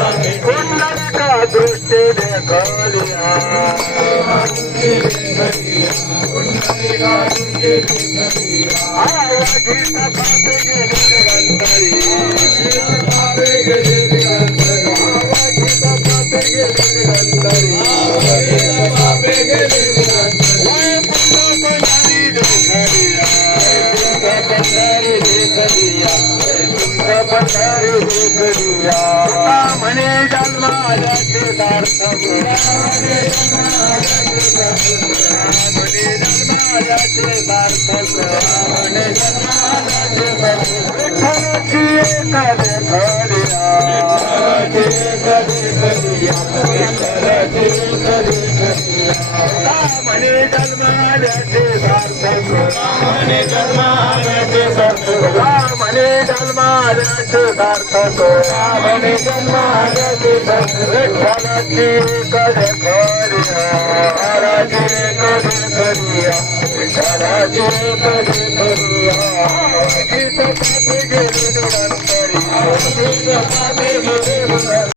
पुंडलिका दृष्टी देखलिया आवाजी तपास गेली गंधरी आवाजी तपास गेली गंधरी म्हणे जन्माचे सार्थक म्हणे जन्माचे सार्थक म्हणे जन्माचे विठ्ठलाची एखादे खरिया म्हणे जन्माचे सार्थक म्हणे जन्माचे सार्थक म्हणे जन्माचे सार्थक म्हणे जन्माचे सार्थक विठ्ठलाची कधे खरिया हराची कधे खरिया विठ्ठलाची कधे खरिया गीत पाठ गेली निरंतरी